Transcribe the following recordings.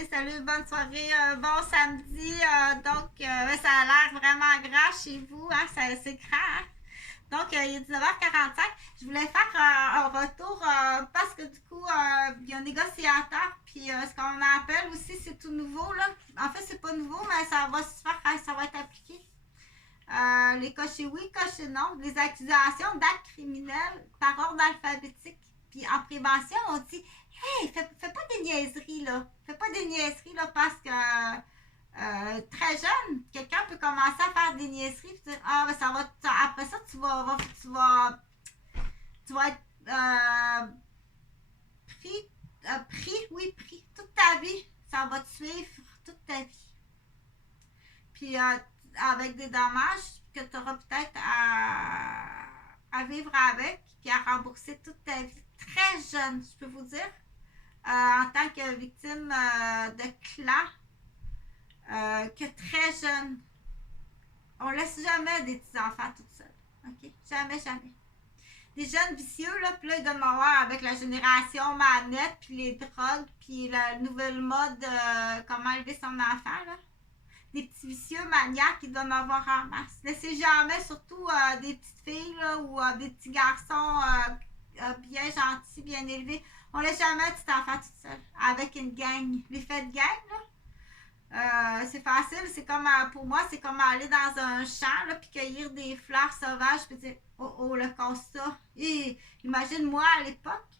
salut, bonne soirée, bon samedi. Ça a l'air vraiment grand chez vous, hein, c'est grand. Hein? Il est 19h45. Je voulais faire un retour parce que du coup, il y a un négociateur, puis ce qu'on appelle aussi, c'est tout nouveau. Là. En fait, c'est pas nouveau, mais ça va se faire, ça va être appliqué. Les cochers oui, cochers non. Les accusations d'actes criminels par ordre alphabétique. Puis en prévention, on dit hey, fais pas des niaiseries là. Fais pas des niaiseries là parce que très jeune, quelqu'un peut commencer à faire des niaiseries puis dire ah ben ça va après ça tu vas être pris toute ta vie. Ça va te suivre toute ta vie. Puis avec des dommages que tu auras peut-être à vivre avec, puis à rembourser toute ta vie. Très jeune, je peux vous dire, en tant que victime de clan, que très jeune. On laisse jamais des petits-enfants tout seuls. OK? Jamais, jamais. Des jeunes vicieux, là, puis là, ils doivent avoir avec la génération manette, puis les drogues, puis la nouvelle mode, comment élever son enfant, là. Des petits vicieux maniaques qui doivent en avoir en masse. Laissez jamais, surtout des petites filles là, ou des petits garçons bien gentils, bien élevés. On laisse jamais un petit enfant tout seul avec une gang. L'effet de gang, là, c'est facile. C'est comme, pour moi, c'est comme aller dans un champ puis cueillir des fleurs sauvages puis dire oh, le constat. Et imagine-moi à l'époque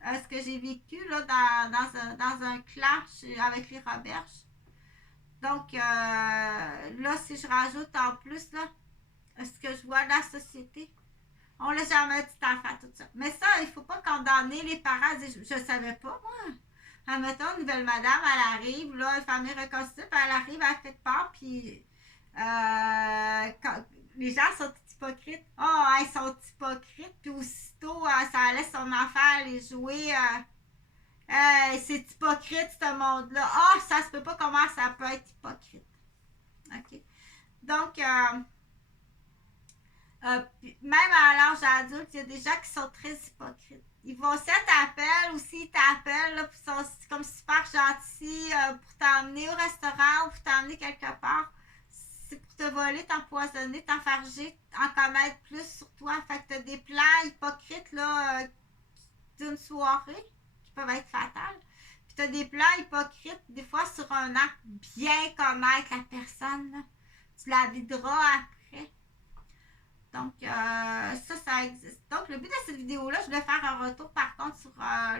ce que j'ai vécu là, dans un clan avec les Roberges. Donc, là, si je rajoute en plus, là, ce que je vois de la société, on laisse jamais un petit enfant tout ça. Mais ça, il ne faut pas condamner les parents à dire, je ne savais pas, moi. Admettons, une nouvelle madame, elle arrive, là, une famille reconstituée, puis elle arrive à quelque part, puis les gens sont hypocrites. Oh, ils sont hypocrites, puis aussitôt, ça laisse son enfant aller jouer. C'est hypocrite, ce monde-là. Ah, ça se peut pas comment ça peut être hypocrite. OK? Donc, même à l'âge adulte, il y a des gens qui sont très hypocrites. Ils vont aussi t'appeler, aussi ils t'appellent, là, puis ils sont comme super gentils pour t'emmener au restaurant ou pour t'emmener quelque part. C'est pour te voler, t'empoisonner, t'enfarger, en connaître plus sur toi. Fait que t'as des plans hypocrites, là, d'une soirée qui peuvent être fatales. Puis t'as des plans hypocrites, des fois sur un acte, bien connaître la personne. Là. Tu la videras après. Donc, ça existe. Donc, le but de cette vidéo-là, je voulais faire un retour par contre sur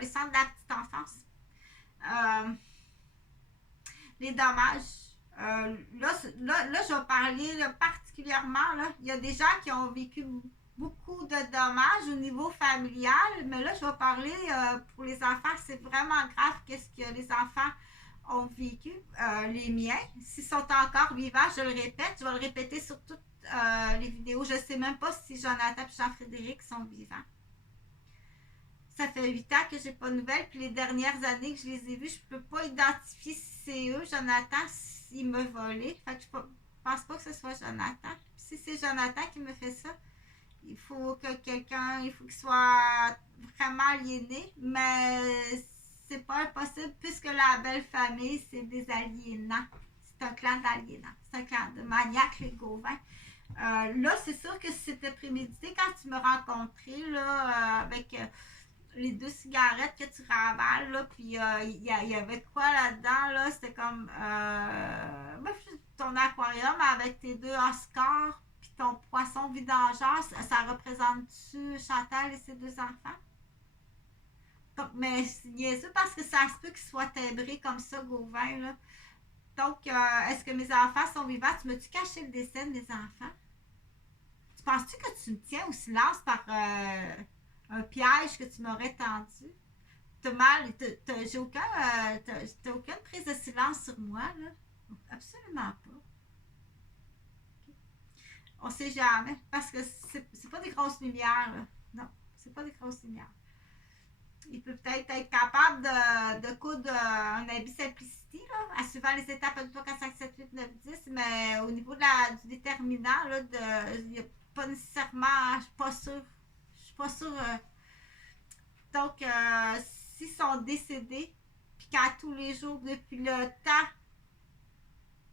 les centres de la petite enfance. Les dommages. Là, je vais parler là, particulièrement. Là, il y a des gens qui ont vécu beaucoup de dommages au niveau familial, mais là, je vais parler pour les enfants. C'est vraiment grave qu'est-ce que les enfants ont vécu. Les miens, s'ils sont encore vivants, je le répète, je vais le répéter sur toutes les vidéos. Je ne sais même pas si Jonathan et Jean-Frédéric sont vivants. Ça fait 8 ans que j'ai pas de nouvelles, puis les dernières années que je les ai vus, je peux pas identifier si c'est eux, Jonathan, s'il m'a volé. Fait que je pense pas que ce soit Jonathan. Puis si c'est Jonathan qui me fait ça, il faut que quelqu'un, il faut qu'il soit vraiment aliéné, mais c'est pas impossible puisque la belle famille, c'est des aliénants. C'est un clan d'aliénants. C'est un clan de maniaques, les Gauvin. Là, c'est sûr que c'était prémédité quand tu m'as rencontré là, avec les 2 cigarettes que tu ravales, là, puis il y avait quoi là-dedans, là, c'était comme ton aquarium avec tes 2 Oscars, puis ton poisson vidangeur, ça représente-tu Chantal et ses 2 enfants? Donc, mais c'est niaiseux parce que ça se peut qu'ils soient timbrés comme ça, Gauvin, là. Donc, est-ce que mes enfants sont vivants? Tu m'as-tu caché le décès de mes enfants? Tu penses-tu que tu me tiens au silence par un piège que tu m'aurais tendu? T'as mal, j'ai t'as aucune prise de silence sur moi, là? Absolument pas. On sait jamais, parce que c'est pas des grosses lumières, là. Non, c'est pas des grosses lumières. Il peut peut-être être capable de coudre un habit Simplicity, là, en suivant les étapes 1, 2, 3, 4, 5, 7, 8, 9, 10, mais au niveau du déterminant, là, il n'y a pas nécessairement, je suis pas sûre. Je suis pas sûre. Donc, s'ils sont décédés, puis qu'à tous les jours, depuis le temps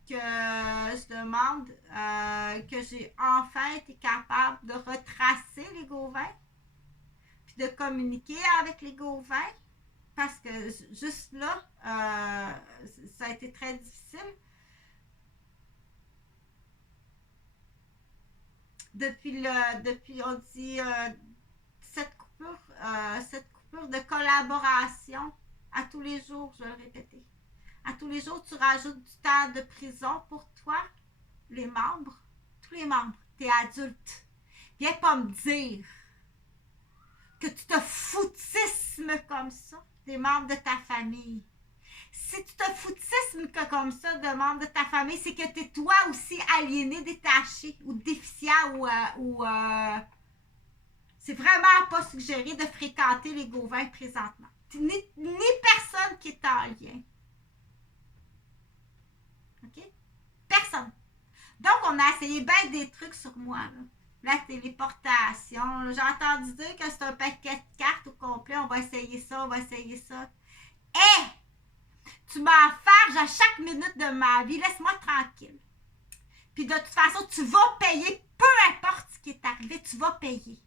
que je demande, que j'ai enfin été capable de retracer les Gauvins, puis de communiquer avec les Gauvins, parce que juste là, ça a été très difficile. Depuis on dit, cette coupure de collaboration, à tous les jours, je vais le répéter. À tous les jours, tu rajoutes du temps de prison pour toi, les membres, tous les membres. T'es adulte. Viens pas me dire que tu te foutismes comme ça des membres de ta famille. Si tu te foutismes comme ça de membres de ta famille, c'est que tu es toi aussi aliéné, détaché ou déficient ou c'est vraiment pas suggéré de fréquenter les Gauvins présentement. Ni personne qui est en lien. OK? Personne. Donc, on a essayé bien des trucs sur moi, là. La téléportation. J'ai entendu dire que c'est un paquet de cartes au complet. On va essayer ça, on va essayer ça. Hé! Tu m'enfarges à chaque minute de ma vie. Laisse-moi tranquille. Puis de toute façon, tu vas payer. Peu importe ce qui est arrivé, tu vas payer.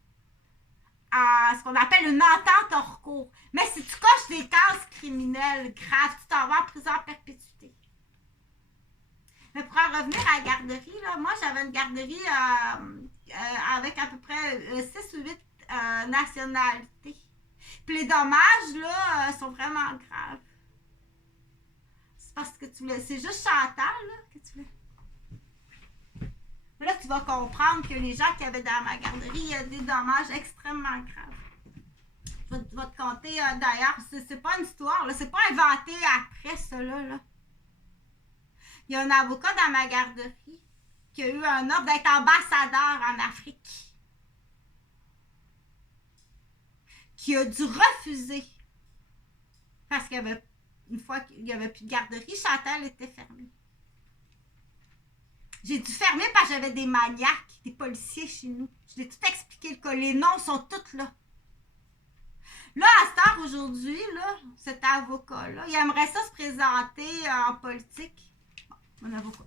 Ce qu'on appelle une entente hors cours. Mais si tu coches des cases criminelles graves, tu t'en vas en prison à perpétuité. Mais pour en revenir à la garderie, là, moi j'avais une garderie avec à peu près 6 ou 8 nationalités. Puis les dommages là sont vraiment graves. C'est parce que tu voulais. C'est juste Chantal là, que tu voulais. Mais là, tu vas comprendre que les gens qui avaient dans ma garderie, il y a des dommages extrêmement graves. Je vais te conter d'ailleurs, c'est pas une histoire, là, c'est pas inventé après ça là. Il y a un avocat dans ma garderie qui a eu un offre d'être ambassadeur en Afrique. Qui a dû refuser. Parce qu'il y avait, une fois qu'il n'y avait plus de garderie, Chantal était fermée. J'ai dû fermer parce que j'avais des maniaques, des policiers chez nous. Je l'ai tout expliqué le cas. Les noms sont tous là. Là, à cette heure aujourd'hui, là, cet avocat-là, il aimerait ça se présenter en politique. Mon avocat.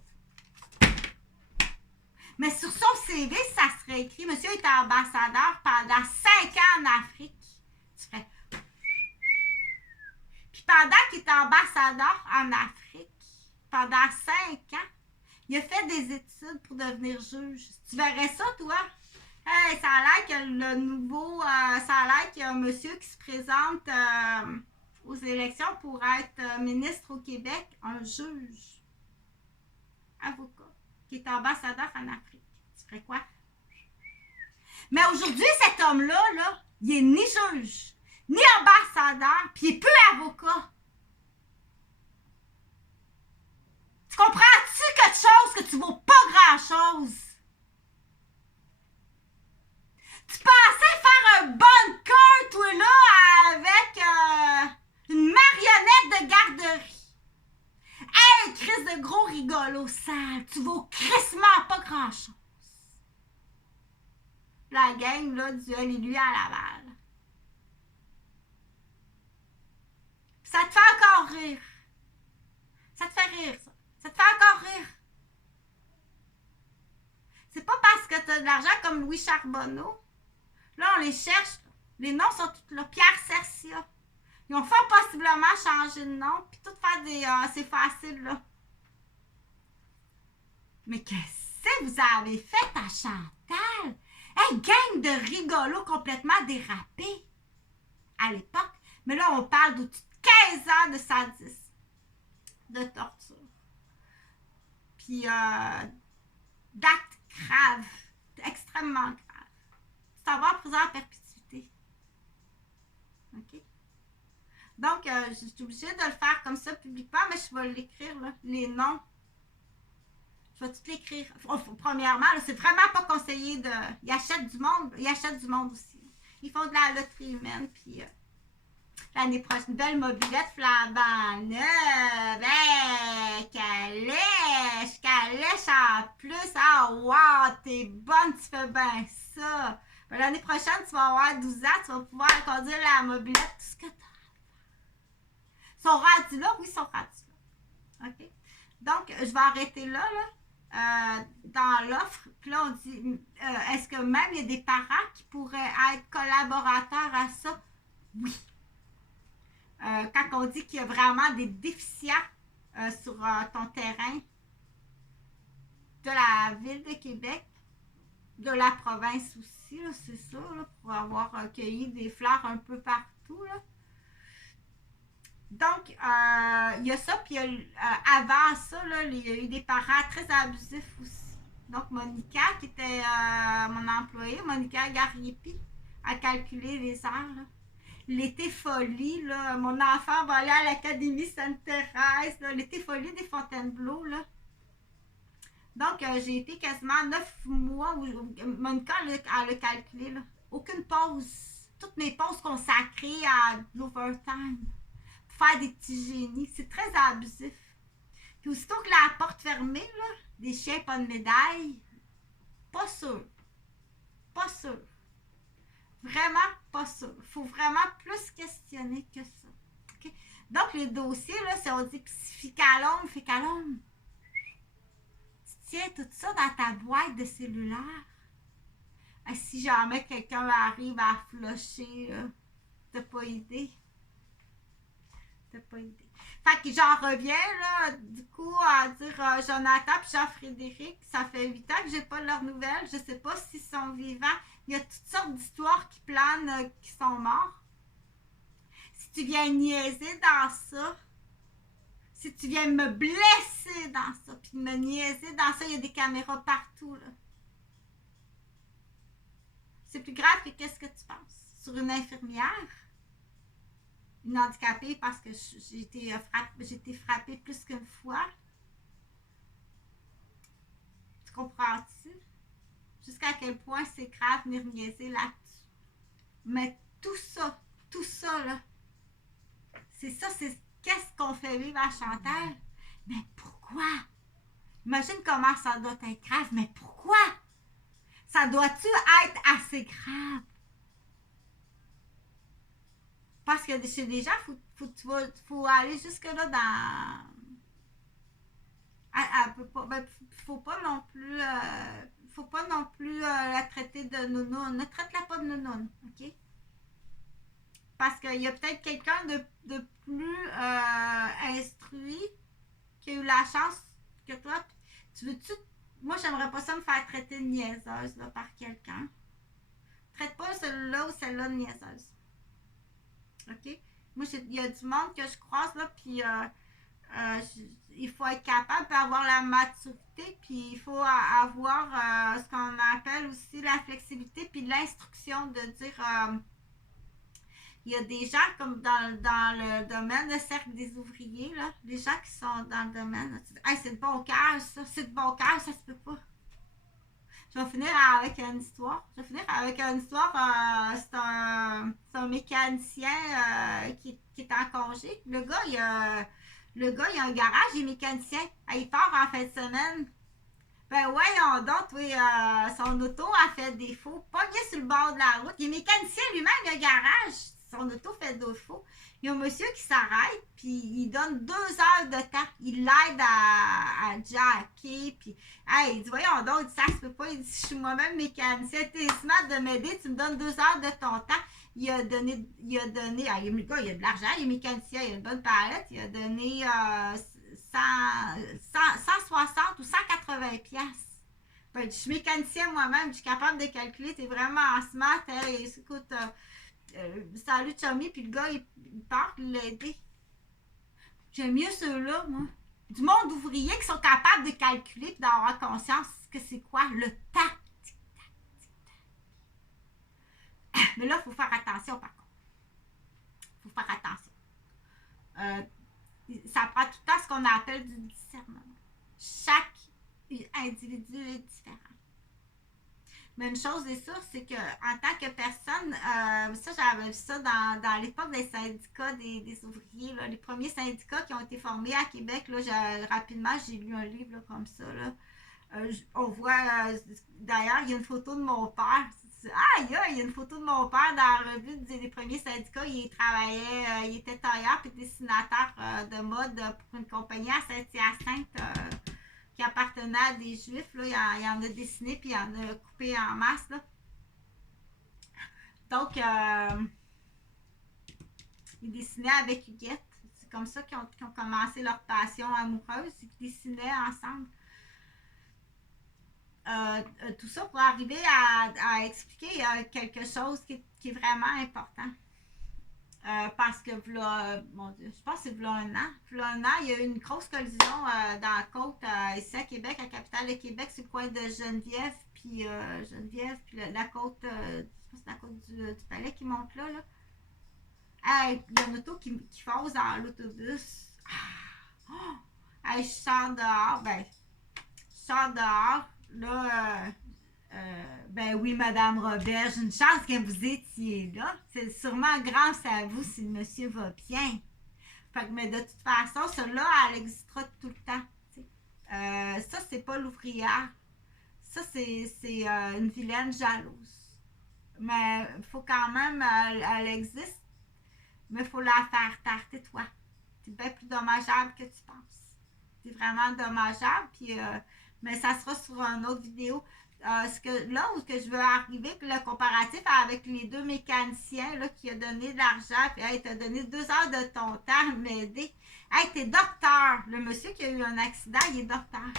Mais sur son CV, ça serait écrit « Monsieur est ambassadeur pendant 5 ans en Afrique. » Tu ferais... Puis pendant qu'il est ambassadeur en Afrique, pendant 5 ans, il a fait des études pour devenir juge. Tu verrais ça, toi? Hey, ça a l'air que le nouveau... ça a l'air qu'il y a un monsieur qui se présente aux élections pour être ministre au Québec, un juge. Avocat, qui est ambassadeur en Afrique. Tu ferais quoi? Mais aujourd'hui, cet homme-là, là, il est ni juge, ni ambassadeur, puis il est peu avocat. Tu comprends-tu quelque chose que tu vaux pas grand-chose? Tu pensais faire un bon cœur, toi, là, avec une marionnette de garderie. Hey, Chris de gros rigolo sale, tu vaux crissement pas grand-chose. La gang, là, du lui à Laval. Ça te fait encore rire. Ça te fait rire, ça. Ça te fait encore rire. C'est pas parce que t'as de l'argent comme Louis Charbonneau. Là, on les cherche. Les noms sont tous là. Pierre Cercia. Ils ont fort possiblement changé de nom, puis tout faire des... c'est facile, là. Mais qu'est-ce que vous avez fait à Chantal? Hey, gang de rigolos complètement dérapés à l'époque. Mais là, on parle d'au-dessus de 15 ans de sadisme, de torture. Puis d'actes graves, extrêmement graves. Tu t'en vas en prison à perpétuité. OK? Donc, je suis obligée de le faire comme ça publiquement, mais je vais l'écrire, là, les noms. Je vais tout l'écrire. Premièrement, c'est vraiment pas conseillé de... Ils achètent du monde aussi. Ils font de la loterie humaine, puis l'année prochaine, belle mobilette flambant neuve. Hey, calèche en plus. Ah, wow, t'es bonne, tu fais bien ça. Ben, l'année prochaine, tu vas avoir 12 ans, tu vas pouvoir conduire la mobilette, tout ce que t'as. Ils sont rendus là? Oui, ils sont rendus là. OK? Donc, je vais arrêter là, dans l'offre. Puis là, on dit, est-ce que même il y a des parents qui pourraient être collaborateurs à ça? Oui. Quand on dit qu'il y a vraiment des déficients sur ton terrain de la ville de Québec, de la province aussi, c'est ça, là, pour avoir cueilli des fleurs un peu partout. Là. Donc, il y a ça, puis avant ça, là, il y a eu des parents très abusifs aussi. Donc, Monica, qui était mon employée, Monica Gariepi, a calculé les heures. Là. L'été folie, là, mon enfant va aller à l'Académie Sainte-Thérèse, l'été folie des Fontainebleau, là. Donc, j'ai été quasiment 9 mois où Monica a le calculé, là. Aucune pause. Toutes mes pauses consacrées à l'overtime. Faire des petits génies. C'est très abusif. Puis aussitôt que la porte fermée, là, des chiens pas de médaille, pas sûr. Pas sûr. Vraiment pas sûr. Il faut vraiment plus questionner que ça. Okay? Donc, les dossiers, là, si on dit fécalome, tu tiens tout ça dans ta boîte de cellulaire. Et si jamais quelqu'un arrive à flusher, t'as pas idée. T'as pas idée. Fait que j'en reviens, là, du coup, à dire Jonathan et Jean-Frédéric, ça fait 8 ans que j'ai pas leurs nouvelles. Je sais pas s'ils sont vivants. Il y a toutes sortes d'histoires qui planent, qui sont morts. Si tu viens niaiser dans ça, si tu viens me blesser dans ça, puis me niaiser dans ça, il y a des caméras partout, là. C'est plus grave que qu'est-ce que tu penses? Sur une infirmière? Une handicapée parce que j'ai été frappée plus qu'une fois. Tu comprends-tu? Jusqu'à quel point c'est grave venir niaiser là-dessus. Mais tout ça, là, c'est ça, c'est qu'est-ce qu'on fait vivre à Chantal? Mais pourquoi? Imagine comment ça doit être grave, mais pourquoi? Ça doit-tu être assez grave? Parce que chez des gens, faut aller jusque-là dans... Faut pas non plus... faut pas non plus la traiter de nounoune. Ne traite-la pas de nounoune, OK? Parce qu'il y a peut-être quelqu'un de plus instruit qui a eu la chance que toi. Tu veux-tu... Moi, j'aimerais pas ça me faire traiter de niaiseuse là, par quelqu'un. Traite pas celle-là ou celle-là de niaiseuse. OK? Moi, il y a du monde que je croise, là, puis il faut être capable d'avoir la maturité, puis il faut avoir ce qu'on appelle aussi la flexibilité, puis l'instruction de dire... il y a des gens comme dans le domaine, le cercle des ouvriers, là, les gens qui sont dans le domaine, là, tu dis, hey, c'est de bon cœur, ça, c'est de bon cœur, ça se peut pas. Je vais finir avec une histoire. C'est un mécanicien qui est en congé. Le gars, il a un garage, il est mécanicien. Il part en fin de semaine. Ben voyons donc, oui, son auto a fait défaut. Pogné sur le bord de la route. Il est mécanicien lui-même, il a un garage. Son auto fait défaut. Il y a un monsieur qui s'arrête, puis il donne 2 heures de temps. Il l'aide à jacker, puis hey, il dit, voyons donc, ça se peut pas. Il dit, je suis moi-même mécanicien, t'es smart de m'aider, tu me donnes 2 heures de ton temps. Il a donné, le gars, il a de l'argent, il est mécanicien, il a une bonne palette, il a donné 160 ou 180 piastres. Ben, je suis mécanicien moi-même, je suis capable de calculer, t'es vraiment smart. Hey, écoute, salut Chummy, puis le gars, il part l'aider. J'aime mieux ceux-là, moi. Du monde ouvrier qui sont capables de calculer et d'avoir conscience que c'est quoi le temps. Mais là, il faut faire attention, par contre. Il faut faire attention. Ça prend tout le temps ce qu'on appelle du discernement. Chaque individu est différent. Mais une chose est sûre, c'est qu'en tant que personne, ça j'avais vu ça dans l'époque des syndicats des ouvriers, là, les premiers syndicats qui ont été formés à Québec, là, rapidement j'ai lu un livre là, comme ça. Là. On voit, d'ailleurs, il y a une photo de mon père. Il y a une photo de mon père dans la revue des premiers syndicats. Il travaillait, il était tailleur et dessinateur de mode pour une compagnie à Saint-Hyacinthe qui appartenait à des Juifs. Là. Il en a dessiné puis il en a coupé en masse. Là. Donc, il dessinait avec Huguette. C'est comme ça qu'ils ont commencé leur passion amoureuse. Ils dessinaient ensemble. Tout ça pour arriver à expliquer quelque chose qui est vraiment important. Parce que, mon Dieu, je pense que c'est v'là un an. V'là un an, il y a eu une grosse collision dans la côte, ici à Québec, à la capitale de Québec, c'est le coin de Geneviève, puis la côte, je pense que c'est la côte du Palais qui monte là. Hey, il y a une auto qui fonce dans l'autobus. Hey, je sors dehors, là, ben oui, Madame Robert, j'ai une chance que vous étiez là. C'est sûrement grâce à vous si le monsieur va bien. Fait que, mais de toute façon, celle-là, elle existera tout le temps. Ça, c'est pas l'ouvrière. Ça, c'est une vilaine jalouse. Mais il faut quand même, elle existe, mais il faut la faire taire. Tais-toi. C'est bien plus dommageable que tu penses. C'est vraiment dommageable, puis mais ça sera sur une autre vidéo. Là où que je veux arriver, le comparatif avec les deux mécaniciens là, qui a donné de l'argent, puis hey, t'as donné 2 heures de ton temps à m'aider. Hey, t'es docteur. Le monsieur qui a eu un accident, il est docteur.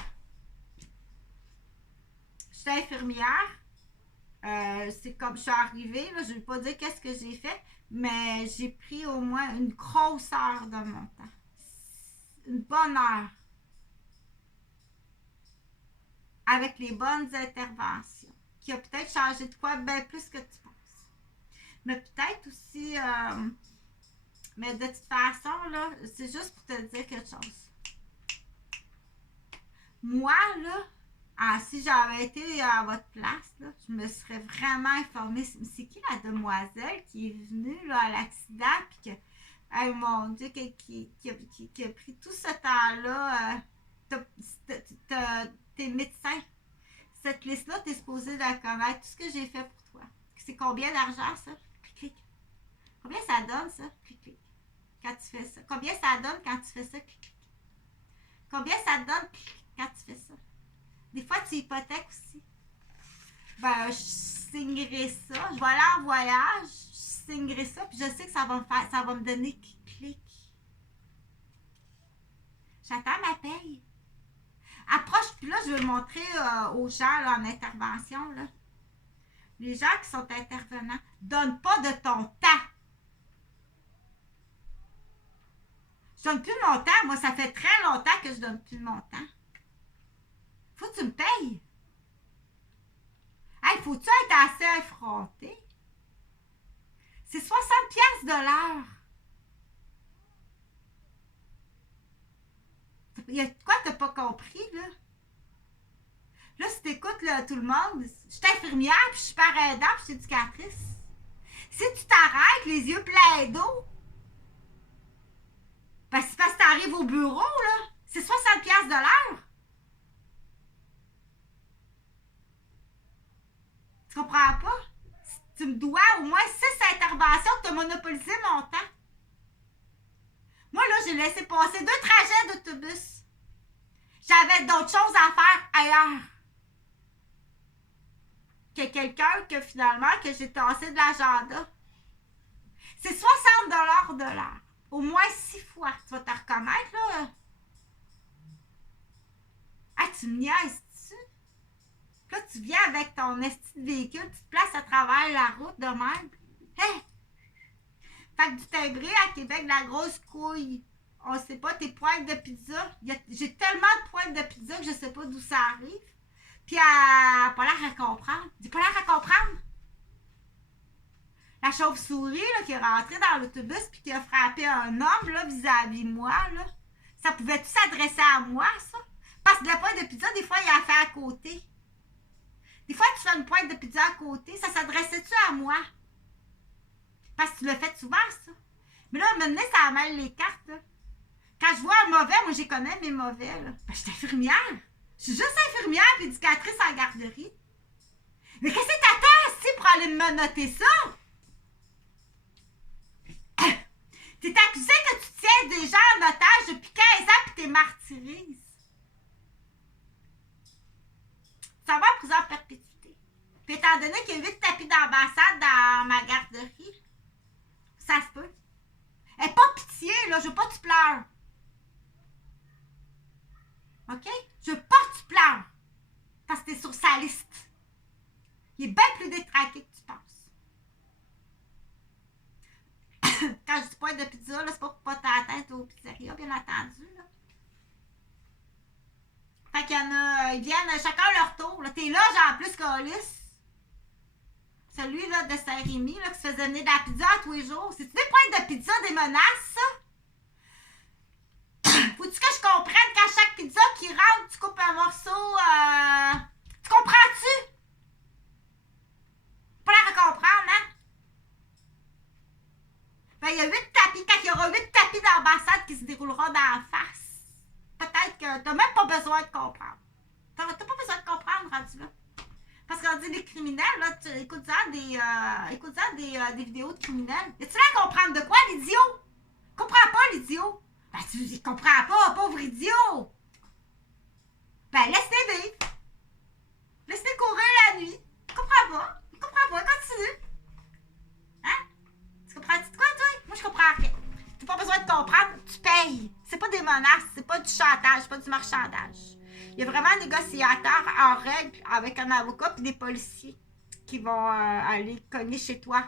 Je suis infirmière. C'est comme je suis arrivée, là, je ne vais pas dire qu'est-ce que j'ai fait, mais j'ai pris au moins une grosse heure de mon temps. Une bonne heure. Avec les bonnes interventions, qui a peut-être changé de quoi bien plus que tu penses. Mais peut-être aussi, mais de toute façon, là, c'est juste pour te dire quelque chose. Moi, là, si j'avais été à votre place, là, je me serais vraiment informée. C'est qui la demoiselle qui est venue là, à l'accident, puis que, hey, mon Dieu, qui a pris tout ce temps-là, t'es médecin. Cette liste-là, t'es supposé la connaître. Tout ce que j'ai fait pour toi. C'est combien d'argent, ça? Clic, clic. Combien ça donne, ça? Clic, clic. Quand tu fais ça. Combien ça donne quand tu fais ça? Clic, clic. Combien ça donne quand tu fais ça? Des fois, tu hypothèques aussi. Ben, je signerai ça. Je vais aller en voyage. Je signerai ça. Puis je sais que ça va me donner clic, clic. J'attends ma paye. Approche, puis là, je vais le montrer aux gens là, en intervention. Là. Les gens qui sont intervenants, donne pas de ton temps. Je donne plus mon temps. Moi, ça fait très longtemps que je donne plus mon temps. Faut que tu me payes. Hey, faut-tu être assez effronté? C'est 60$ de l'heure. Il y a quoi que t'as pas compris, là? Là, si t'écoutes là, tout le monde, je suis infirmière, puis je suis parent aidant, puis je suis éducatrice. Si tu t'arrêtes, les yeux pleins d'eau, ben c'est parce que t'arrives au bureau, là. C'est 60$ de l'heure. Tu comprends pas? Tu me dois au moins 6 interventions que t'as monopolisé mon temps. Moi, là, j'ai laissé passer 2 trajets d'autobus. J'avais d'autres choses à faire ailleurs. Que quelqu'un que finalement, que j'ai tassé de l'agenda. C'est 60$ de l'heure. Au moins 6 fois. Tu vas te reconnaître, là. Ah, tu me niaises-tu? Là, tu viens avec ton esti de véhicule, tu te places à travers la route de même. Hey! Fait que du timbré à Québec, de la grosse couille. On sait pas, tes pointes de pizza. J'ai tellement de pointes de pizza que je sais pas d'où ça arrive. Puis elle n'a pas l'air à comprendre. J'ai pas l'air à comprendre. La chauve-souris là, qui est rentrée dans l'autobus puis qui a frappé un homme là, vis-à-vis de moi, là, ça pouvait-tu s'adresser à moi, ça? Parce que la pointe de pizza, des fois, il y a fait à côté. Des fois, tu fais une pointe de pizza à côté, ça s'adressait-tu à moi? Parce que tu l'as fait souvent, ça. Mais là, maintenant, ça mêle les cartes. Là. Quand je vois un mauvais, moi, j'y connais mes mauvais. Là. Ben, je suis infirmière. Je suis juste infirmière et éducatrice en garderie. Mais qu'est-ce que t'attends ici pour aller me noter ça? T'es accusé que tu tiens des gens en otage depuis 15 ans puis t'es martyrise. Ça va en prison à perpétuité. Puis étant donné qu'il y a 8 tapis d'ambassade dans ma garderie, ça se peut. Et pas pitié, là, je veux pas que tu pleures. OK? Je veux pas que tu pleures. Parce que t'es sur sa liste. Il est bien plus détraqué que tu penses. Quand je dis pointe de pizza, là, c'est pas pour pas ta tête au pizzeria, bien entendu. Là. Fait qu'il y en a, ils viennent chacun leur tour. Là. T'es là, genre plus qu'Alice. Celui là, de Saint-Rémy là, qui se faisait venir de la pizza tous les jours. C'est-tu des pointes de pizza, des menaces, ça? Faut-tu que je comprenne qu'à chaque pizza qui rentre, tu coupes un morceau? Tu comprends-tu? Pas l'air à comprendre, hein? Ben, il y a 8 tapis. Quand il y aura 8 tapis d'ambassade qui se dérouleront dans la face, peut-être que t'as même pas besoin de comprendre. T'as pas besoin de comprendre, rendu là. Parce qu'on dit les criminels, là, tu écoutes-en des vidéos de criminels. Et tu là à comprendre de quoi, l'idiot? Comprends pas, l'idiot. Ben, tu comprends pas, pauvre idiot. Ben, laisse-les vivre. Laisse-les courir la nuit. Il comprend pas, continue. Hein? Tu comprends-tu de quoi, toi? Moi, je comprends rien. T'as pas besoin de comprendre, tu payes. C'est pas des menaces, c'est pas du chantage, c'est pas du marchandage. Il y a vraiment un négociateur en règle avec un avocat et des policiers qui vont aller cogner chez toi